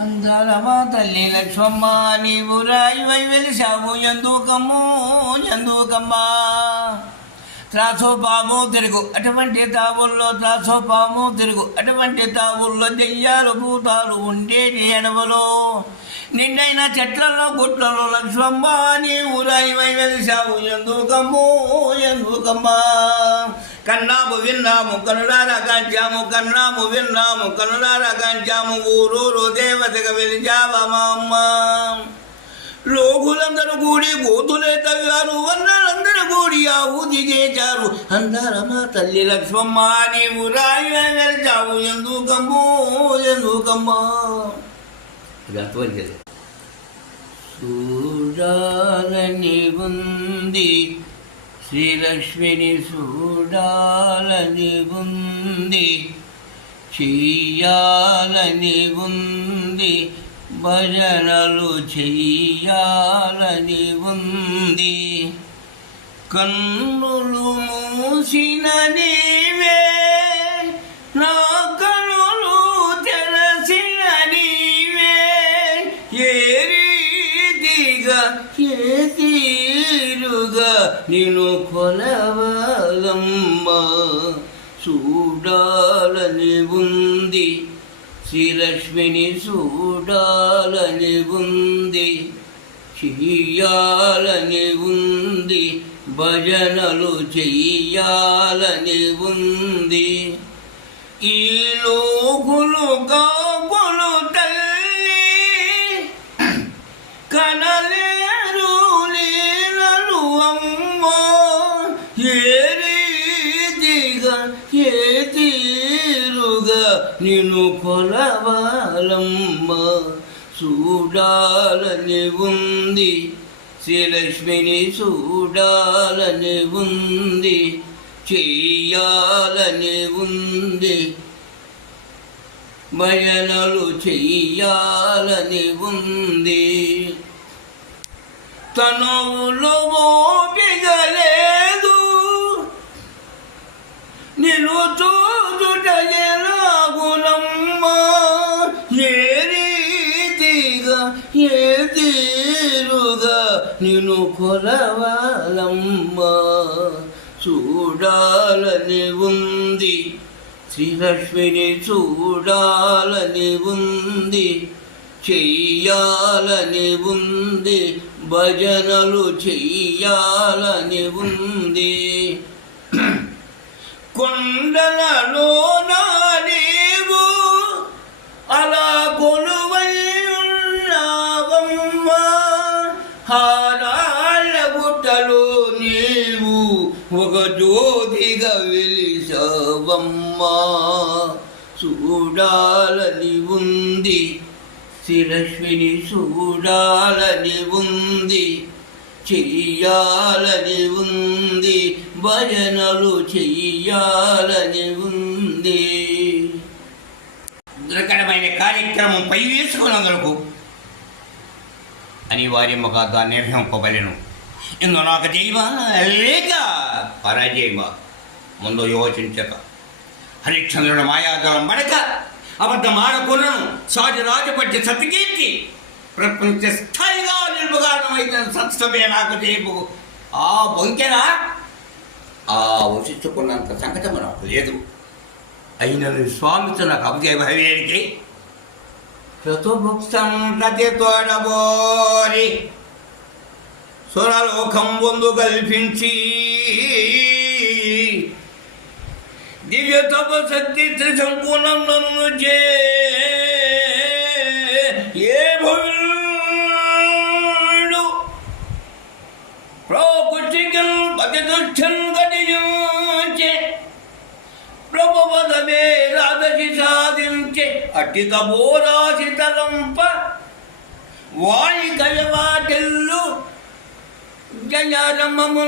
అందరమా తల్లి లక్ష్మమ్మ నీవు రాయివై వెలిశావు ఎందుకమ్మో ఎందుకమ్మా? త్రాసో పాము తిరుగు అటువంటి తావుల్లో త్రాసో పాము తిరుగు అటువంటి తావుల్లో దెయ్యాలు భూతాలు ఉండేటి ఎడవలో. నిండైన చెట్లలో గుట్లలో లక్ష్మమ్మ నీవు రాయివై వెలిశావు ఎందుకమ్మో ఎందుకమ్మా? కన్నాము విన్నాము కనులారా కాంచాము కన్నాము విన్నాము కనులారా కాంచాము ఊరూరు దేవతగా వెలిచావా మా అమ్మ. లోకులందరూ కూడి గోతులే తవ్వారు వన్నలందరూ కూడి ఆహుతి చేశారు. అందరమా తల్లి లక్ష్మమ్మ నీవు రాయి వెళ్తావు ఎందుకమ్మో ఎందుకమ్మా. ఇది చూడాలని ఉంది శ్రీలక్ష్మిని చూడాలని ఉంది చెయ్యాలని ఉంది భజనలు చెయ్యాలని ఉంది. కన్నులు మూసిన నీవే నా తీరుగా నిన్ను కొలవాలమ్మా చూడాలని ఉంది. శ్రీలక్ష్మిని చూడాలని ఉంది. చెయ్యాలని ఉంది. భజనలు చెయ్యాలని ఉంది. ఈ లోకులుగా తీరుగా నిన్ను కొలవాలమ్మ చూడాలని ఉంది. శ్రీలక్ష్మిని చూడాలని ఉంది చెయ్యాలని ఉంది. భజనలు చెయ్యాలని ఉంది. తనువులో ఓపిగలేదు నిలుచూ తీరుగా నిన్ను కొలవాలమ్మా. చూడాలని ఉంది. శ్రీలక్ష్మిని చూడాలని ఉంది. చెయ్యాలని ఉంది. భజనలు చెయ్యాలని ఉంది. కొండలలో హారాళ్ళ గుట్టలో నీవు ఒక జ్యోతిగా వెలిసావమ్మా. చూడాలని ఉంది శ్రీలక్ష్మిని చూడాలని ఉంది చెయ్యాలని ఉంది భజనలు చెయ్యాలని ఉంది. దుర్ఘటమైన కార్యక్రమం పై వేసుకున్నందుకు అనివార్యముగా దాన్ని నిర్వహింపబడెను ఇందు నాకు జైవా లేక పరాజయమా? ముందు యోచించక. హరిశ్చంద్రుడు మాయాజలం పడక. అబద్ధం ఆడకులను సాటి రాజపట్య సతికీర్తి. ప్రపంచ స్థాయిగా నిర్మగానమైన సత్సభే నాకు చేయబో ఆ బొంకెనా ఆ వశించుకున్నంత సంగతం నాకు లేదు. అయినను స్వామితో నాకు అభిజయభవేనికి చతుర్భుక్తం ప్రతి తోడబోరి సురలోకం వందు కల్పించి దివ్య తపశక్తి త్రిసంపూర్ణం నన్ను చే ఏ సాధించే అట్టి తలంప వాయి కయవాటిల్లు జయరమము